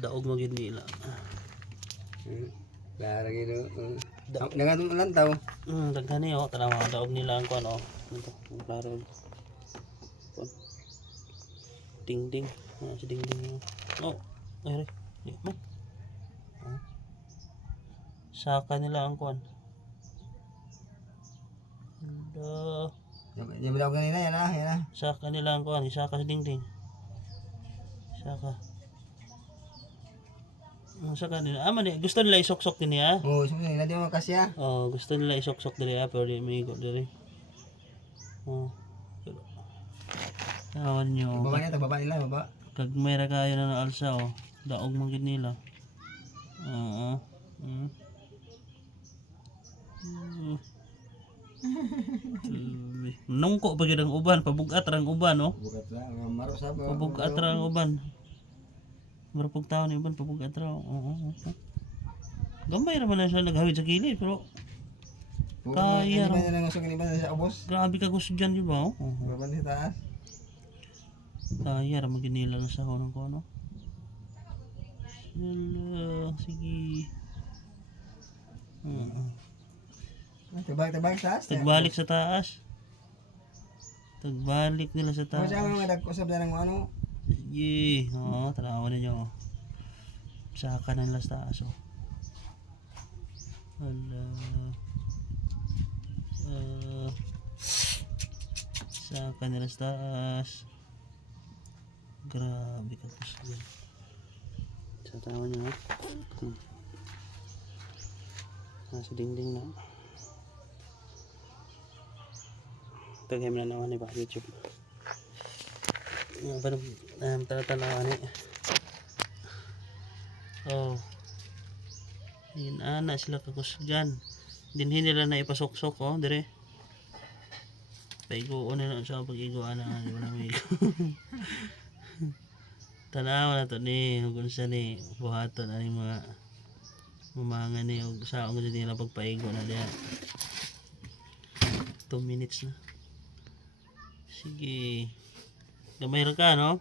Daog mo gid nila. Lara gino. Nangatong lantaw. Daghan ni tanawa daog nila ang kuan Ito, klaro. Ding. Si ding. Ay. Di man. Saka nila ang kuan. Di ba daw ganina yan. Saka nila ang kuan, isaka si ding. Saka. Saka nila. Gusto nila isok-sok din niya. Gusto nila di mo kasya. Gusto nila isok-sok diri pero di migo diri. Awan nyo. Baba nila. Kag may ra kayo na alsa daog man gid nila. Nungko pa gid ang uban, pabugat ra ang uban Bugat ra, maro sa pabugat ra ang uban. Marapog taon ni uban pabugat ra. Gamay ra man na siya naghawid sa kilid pero kaya ra. Ano nga iba sa ubos? Grabe ka gusto diyan di ba? Baba sa taas. Kaya ra maginila na sa honong ko sige. Tagbalik sa taas. Tagbalik sa taas. Tagbalik nila sa taas. Siya mga nag-usap na ng ano. Sige. Tanawan ninyo. Saka na nila sa taas Hala. Saka nila sa taas. Grabe ka po siya. Sa tanawan nyo Nasa dingding na. Tagay mo na naman ba YouTube. Tanawan Ana sila kakusgan. Dinhin nila na ipasok-sok dire. Paigoon na sa pag-igoan na wala may. Tanawa na to ni kung sa ni buhaton ani mga umangan ni og saong gud nila pagpaigo na diha. 2 minutes na. Sige. Gamay ra ka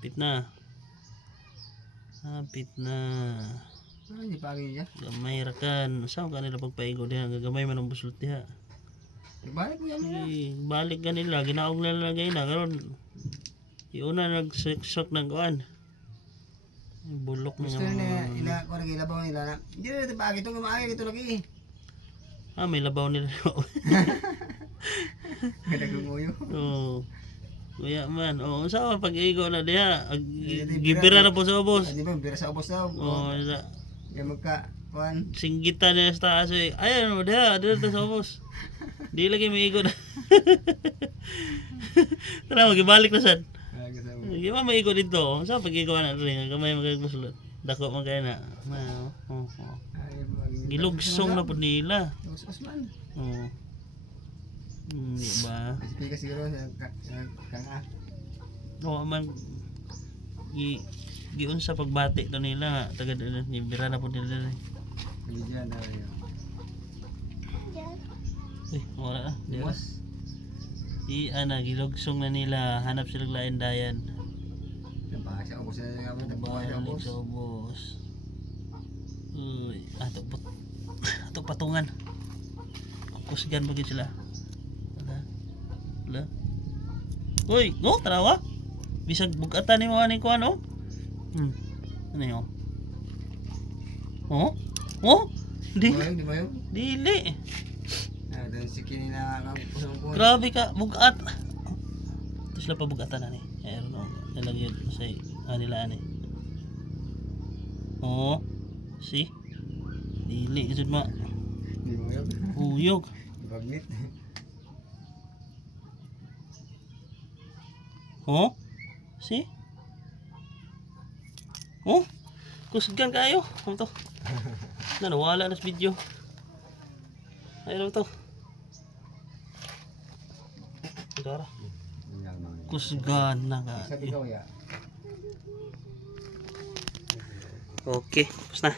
Pit na. Hapit na. Hindi pa niya. Gamay ra kan. Saan ka nila pagpaigo diha? Gagamay man ang buslot diha. Balik mo yan. Balik ka nila. Ginaog na lagay na. Karon iuna nag-sok ng kuan. Bulok gusto na ila ko rin ilabaw nila na. Hindi na ito bagay. Itong gumaagay ito lagi. May labaw nila. Ganda gumoyo. Kuya man. Saan pag-igo na diha? Gibira na po sa ubos. Di ba? Bira sa ubos daw. Yan magka. Kuan. Singgitan niya sa taas. Ayan mo diha. Dito sa ubos. Di lagi may igo na. Tara, magibalik na sad. Di ba may igo dito? Saan pag-igo na rin? Kamay magagbuslot. Dako man kayo na. Gilugsong na po nila. Osman. Di ba? Kasi siguro sa kanga. Man giun sa pagbati to nila taga ni bira na po nila. Diyan na yun. Wala na. Gilugsong na nila. Hanap sila lain dayan. Nabasa ubos na nga mo. Balik sa ubos. Ato patungan. Kusgan bagay sila. Wala. Uy, tanawa. Bisag bugatan ni mo ani ko ano? Ano yun? Di ba yun? Dili. Doon si Kini na pusong po. Grabe ka, bugat. Ito sila pa bugatan na ni. Ayan nalagyan sa kanila ani. Si? Dili, isod ma. Di mo yun? Uyog. Bagnit. Si? Kusgan kayo. Ano to? Nawala na sa video. Ayun to. Dara. Kusgan na ka. Sabi ko ya. Okay, tapos na.